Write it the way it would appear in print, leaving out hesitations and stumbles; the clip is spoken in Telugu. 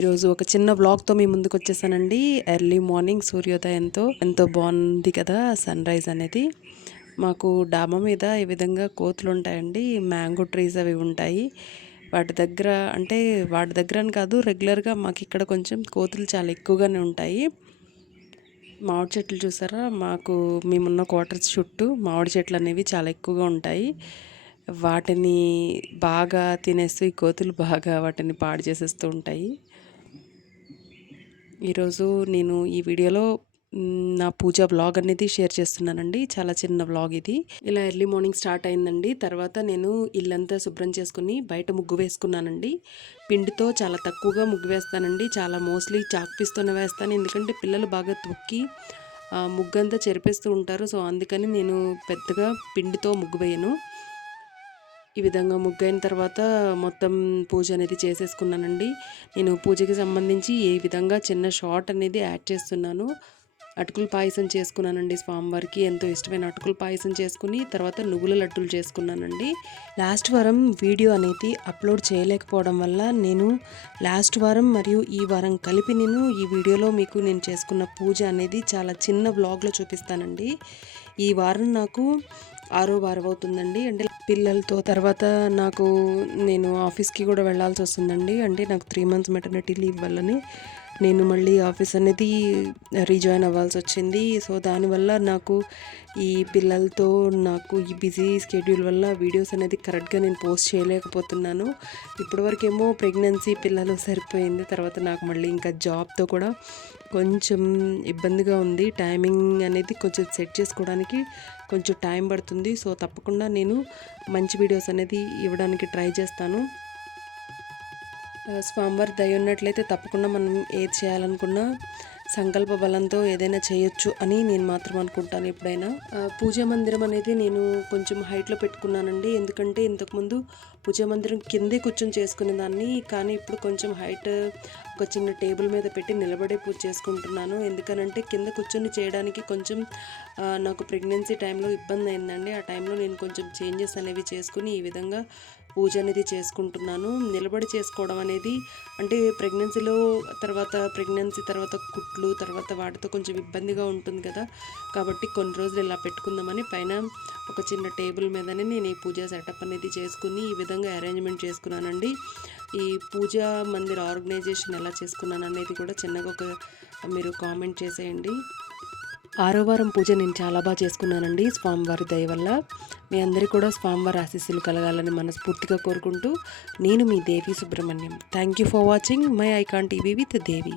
ఈరోజు ఒక చిన్న బ్లాగ్తో మీ ముందుకు వచ్చేసానండి. ఎర్లీ మార్నింగ్ సూర్యోదయంతో ఎంతో బాగుంది కదా సన్ రైజ్ అనేది. మాకు డాబా మీద ఈ విధంగా కోతులు ఉంటాయండి. మ్యాంగో ట్రీస్ అవి ఉంటాయి. వాటి దగ్గర అని కాదు, రెగ్యులర్గా మాకు ఇక్కడ కొంచెం కోతులు చాలా ఎక్కువగానే ఉంటాయి. మామిడి చెట్లు చూసారా, మేమున్న క్వార్టర్స్ చుట్టూ మామిడి చెట్లు అనేవి చాలా ఎక్కువగా ఉంటాయి. వాటిని బాగా తినేస్తూ ఈ కోతులు బాగా వాటిని పాడు చేసేస్తూ ఉంటాయి. ఈరోజు నేను ఈ వీడియోలో నా పూజ వ్లాగ్ అనేది షేర్ చేస్తున్నానండి. చాలా చిన్న వ్లాగ్ ఇది. ఇలా ఎర్లీ మార్నింగ్ స్టార్ట్ అయిందండి. తర్వాత నేను ఇల్లంతా శుభ్రం చేసుకుని బయట ముగ్గు వేసుకున్నానండి. పిండితో చాలా తక్కువగా ముగ్గు వేస్తానండి. చాలా మోస్ట్లీ చాక్పీస్తోనే వేస్తాను. ఎందుకంటే పిల్లలు బాగా తొక్కి ముగ్గంతా చెరిపేస్తూ ఉంటారు. సో అందుకని నేను పెద్దగా పిండితో ముగ్గు వేయను. ఈ విధంగా ముగ్గైన తర్వాత మొత్తం పూజ అనేది చేసేసుకున్నానండి. నేను పూజకి సంబంధించి ఈ విధంగా చిన్న షార్ట్ అనేది యాడ్ చేస్తున్నాను. అటుకుల పాయసం చేసుకున్నానండి. స్వామివారికి ఎంతో ఇష్టమైన అటుకుల పాయసం చేసుకుని తర్వాత నువ్వుల లడ్డూలు చేసుకున్నానండి. లాస్ట్ వారం వీడియో అనేది అప్లోడ్ చేయలేకపోవడం వల్ల నేను లాస్ట్ వారం మరియు ఈ వారం కలిపి నేను ఈ వీడియోలో మీకు నేను చేసుకున్న పూజ అనేది చాలా చిన్న వ్లాగ్లో చూపిస్తానండి. ఈ వారం నాకు 6వ వారం అవుతుందండి. అంటే పిల్లలతో తర్వాత నేను ఆఫీస్కి కూడా వెళ్ళాల్సి వస్తుందండి. అంటే నాకు 3 months మెటర్నిటీ లీవ్ వల్లనే నేను మళ్ళీ ఆఫీస్ అనేది రీజాయిన్ అవ్వాల్సి వచ్చింది. సో దానివల్ల నాకు ఈ పిల్లలతో ఈ బిజీ స్కెడ్యూల్ వల్ల వీడియోస్ అనేది కరెక్ట్గా నేను పోస్ట్ చేయలేకపోతున్నాను. ఇప్పటివరకేమో ప్రెగ్నెన్సీ పిల్లలు సరిపోయింది. తర్వాత నాకు మళ్ళీ ఇంకా జాబ్తో కూడా కొంచెం ఇబ్బందిగా ఉంది. టైమింగ్ అనేది కొంచెం సెట్ చేసుకోవడానికి కొంచెం టైం పడుతుంది. సో తప్పకుండా నేను మంచి వీడియోస్ అనేది ఇవ్వడానికి ట్రై చేస్తాను. స్వామివారి దయ ఉన్నట్లయితే తప్పకుండా మనం ఏది చేయాలనుకున్నా సంకల్ప బలంతో ఏదైనా చేయొచ్చు అని నేను మాత్రం అనుకుంటాను. ఎప్పుడైనా పూజా మందిరం అనేది నేను కొంచెం హైట్లో పెట్టుకున్నానండి. ఎందుకంటే ఇంతకుముందు పూజా మందిరం కిందే కూర్చొని చేసుకునేదాన్ని. కానీ ఇప్పుడు కొంచెం హైట్ ఒక చిన్న టేబుల్ మీద పెట్టి నిలబడే పూజ చేసుకుంటున్నాను. ఎందుకనంటే కింద కూర్చొని చేయడానికి కొంచెం నాకు ప్రెగ్నెన్సీ టైంలో ఇబ్బంది అయిందండి. ఆ టైంలో నేను కొంచెం చేంజెస్ అనేవి చేసుకుని ఈ విధంగా పూజ అనేది చేసుకుంటున్నాను. నిలబడి చేసుకోవడం అనేది అంటే ప్రెగ్నెన్సీ తర్వాత కుట్లు తర్వాత వాటితో కొంచెం ఇబ్బందిగా ఉంటుంది కదా. కాబట్టి కొన్ని రోజులు ఇలా పెట్టుకుందామని పైన ఒక చిన్న టేబుల్ మీదనే నేను ఈ పూజ సెటప్ అనేది చేసుకుని ఈ విధంగా అరేంజ్మెంట్ చేసుకున్నానండి. ఈ పూజా మందిర్ ఆర్గనైజేషన్ ఎలా చేసుకున్నాను అనేది కూడా చిన్నగా మీరు కామెంట్ చేసేయండి. 6వ వారం పూజ నేను చాలా బాగా చేసుకున్నానండి. స్వామివారి దయ వల్ల మీ అందరికీ కూడా స్వామివారి ఆశీస్సులు కలగాలని మనస్ఫూర్తిగా కోరుకుంటూ నేను మీ Devi Subrahmanyam. Thank you for watching my icon TV with Devi.